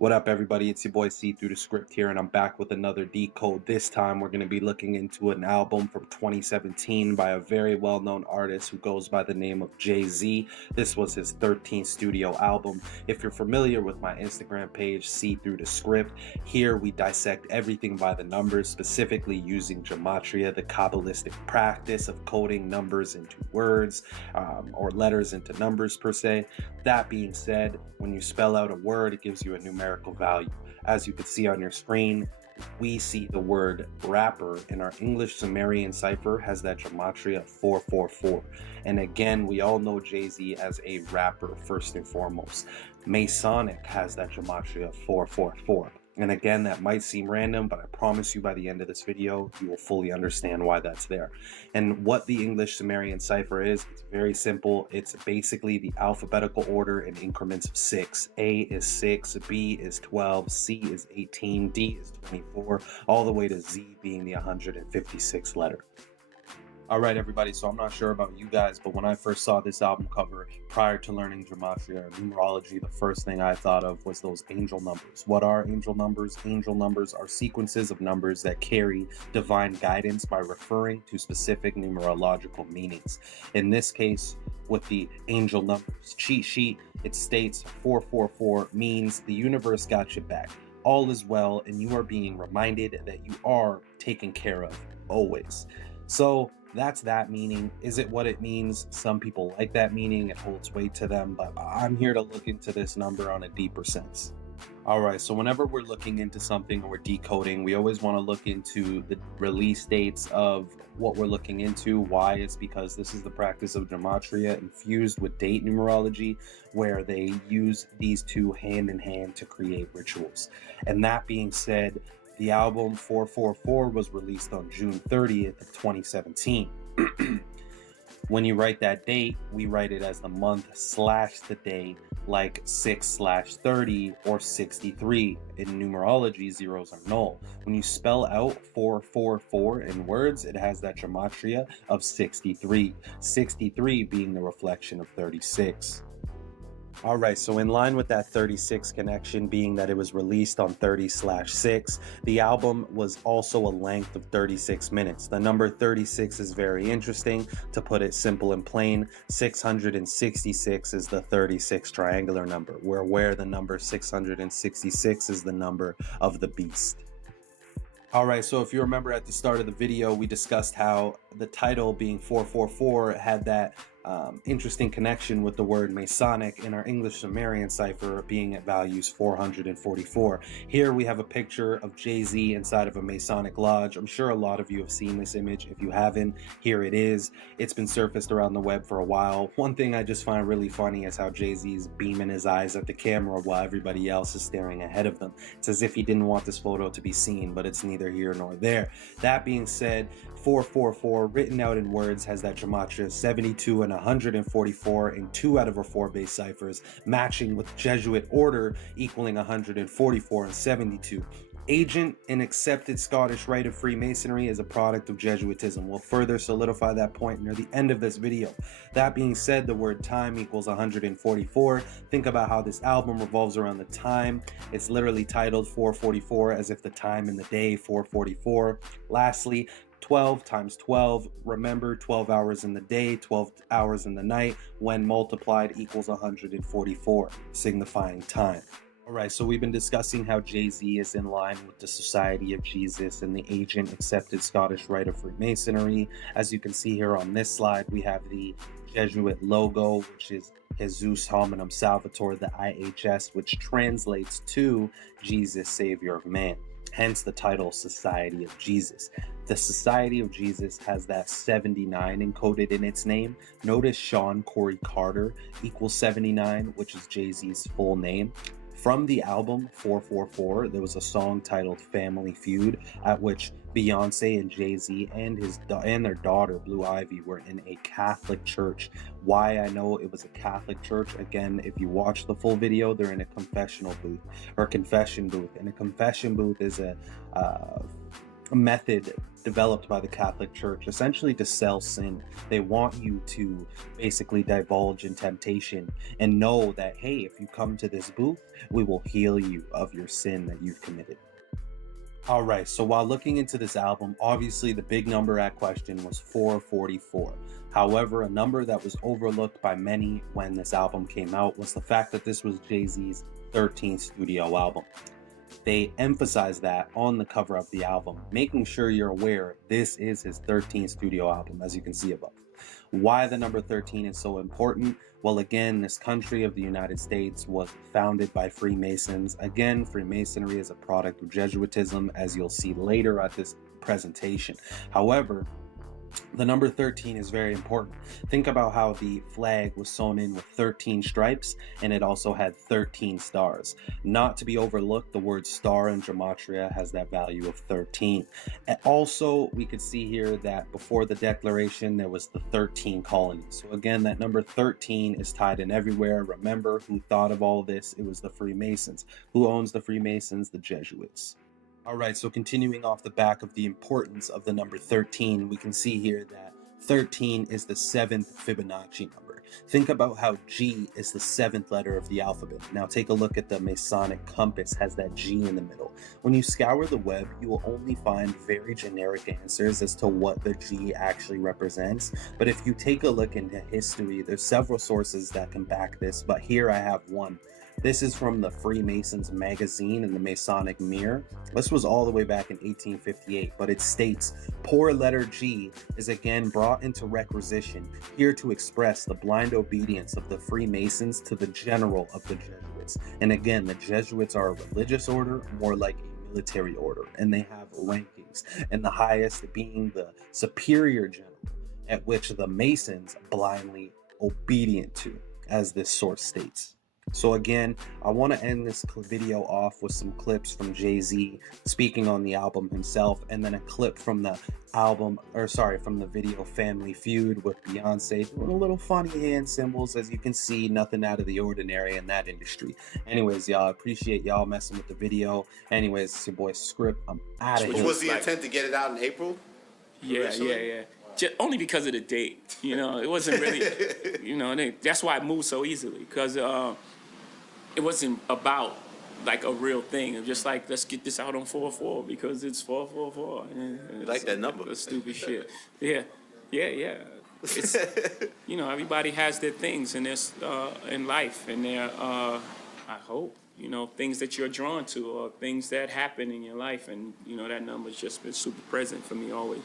What up, everybody? It's your boy C through the script here, and I'm back with another decode. This time, we're going to be looking into an album from 2017 by a very well-known artist who goes by the name of Jay-Z. This was his 13th studio album. If you're familiar with my Instagram page, C through the script, here we dissect everything by the numbers, specifically using Gematria, the Kabbalistic practice of coding numbers into words or letters into numbers per se. That being said, when you spell out a word, it gives you a numerical value. As you can see on your screen, we see the word rapper in our English Sumerian cipher has that gematria 444. And again, we all know Jay-Z as a rapper first and foremost. Masonic has that gematria 444. And again, that might seem random, but I promise you by the end of this video, you will fully understand why that's there. And what the English Sumerian cipher is, it's very simple. It's basically the alphabetical order in increments of 6. A is 6, B is 12, C is 18, D is 24, all the way to Z being the 156th letter. All right, everybody, so I'm not sure about you guys, but when I first saw this album cover, prior to learning Gematria or numerology, the first thing I thought of was those angel numbers. What are angel numbers? Angel numbers are sequences of numbers that carry divine guidance by referring to specific numerological meanings. In this case, with the angel numbers cheat sheet, it states 444 means the universe got your back. All is well, and you are being reminded that you are taken care of always. So that's that meaning. Is it what it means? Some people like that meaning. It holds weight to them, but I'm here to look into this number on a deeper sense. All right, so whenever we're looking into something or we're decoding, we always want to look into the release dates of what we're looking into. Why? It's because this is the practice of Gematria infused with date numerology, where they use these two hand in hand to create rituals. And that being said, the album 444 was released on June 30th of 2017. When you write that date, we write it as the month / the day, like 6/30 or 63. In numerology, zeros are null. When you spell out 444 in words, it has that gematria of 63. 63 being the reflection of 36. All right, so in line with that 36 connection being that it was released on 30/6, the album was also a length of 36 minutes. The number 36 is very interesting. To put it simple and plain, 666 is the 36 triangular number. We're aware the number 666 is the number of the beast. All right, so if you remember at the start of the video, we discussed how the title being 444 had that interesting connection with the word Masonic in our English Sumerian cipher being at values 444. Here we have a picture of Jay-Z inside of a Masonic lodge. I'm sure a lot of you have seen this image. If you haven't, here it is. It's been surfaced around the web for a while. One thing I just find really funny is how Jay-Z is beaming his eyes at the camera while everybody else is staring ahead of them. It's as if he didn't want this photo to be seen, but it's neither here nor there. That being said, 444 written out in words has that gematria 72 and 144 in 2 out of our 4 base ciphers, matching with Jesuit order equaling 144 and 72. Agent and accepted Scottish rite of Freemasonry is a product of Jesuitism. We'll further solidify that point near the end of this video. That being said, the word time equals 144. Think about how this album revolves around the time. It's literally titled 444 as if the time in the day 444. Lastly, 12 times 12, remember 12 hours in the day, 12 hours in the night, when multiplied equals 144, signifying time. All right, so we've been discussing how Jay-Z is in line with the Society of Jesus and the Agent Accepted Scottish Rite of Freemasonry. As you can see here on this slide, we have the Jesuit logo, which is Jesus Hominum Salvator, the IHS, which translates to Jesus, Savior of Man. Hence the title Society of Jesus. The Society of Jesus has that 79 encoded in its name. Notice Sean Corey Carter equals 79, which is Jay-Z's full name. From the album 444, there was a song titled Family Feud, at which Beyonce and Jay-Z and their daughter Blue Ivy were in a Catholic church. Why I know it was a Catholic church, again, if you watch the full video, they're in a confessional booth or confession booth. And a confession booth is a method developed by the Catholic Church, essentially to sell sin. They want you to basically divulge in temptation and know that, hey, if you come to this booth, we will heal you of your sin that you've committed. All right, so while looking into this album, obviously the big number at question was 444. However, a number that was overlooked by many when this album came out was the fact that this was Jay-Z's 13th studio album. They emphasize that on the cover of the album, making sure you're aware this is his 13th studio album, as you can see above. Why the number 13 is so important? Well, again, this country of the United States was founded by Freemasons. Again, Freemasonry is a product of Jesuitism, as you'll see later at this presentation. However, the number 13 is very important. Think about how the flag was sewn in with 13 stripes, and it also had 13 stars. Not to be overlooked, the word star in Gematria has that value of 13. And also, we could see here that before the Declaration, there was the 13 colonies. So again, that number 13 is tied in everywhere. Remember who thought of all this? It was the Freemasons. Who owns the Freemasons? The Jesuits. All right, so continuing off the back of the importance of the number 13, we can see here that 13 is the 7th Fibonacci number. Think about how G is the 7th letter of the alphabet. Now take a look at the Masonic compass, has that G in the middle. When you scour the web, you will only find very generic answers as to what the G actually represents. But if you take a look into history, there's several sources that can back this, but here I have one. This is from the Freemasons magazine and the Masonic Mirror. This was all the way back in 1858, but it states, poor letter G is again brought into requisition, here to express the blind obedience of the Freemasons to the general of the Jesuits. And again, the Jesuits are a religious order, more like a military order, and they have rankings, and the highest being the superior general, at which the Masons blindly obedient to, as this source states. So again, I want to end this video off with some clips from Jay-Z speaking on the album himself, and then a clip from the from the video Family Feud with Beyonce, doing a little funny hand symbols. As you can see, nothing out of the ordinary in that industry. Anyways, y'all, I appreciate y'all messing with the video. Anyways, it's your boy Script. I'm out of here. Which was the intent to get it out in April? Yeah. Just only because of the date, it wasn't really, that's why it moved so easily, because it wasn't about like a real thing. It was just like, let's get this out on 4/4 because it's 4/4. Like that number. Stupid shit. Yeah. It's, everybody has their things in this in life, and their I hope things that you're drawn to or things that happen in your life, and that number's just been super present for me always.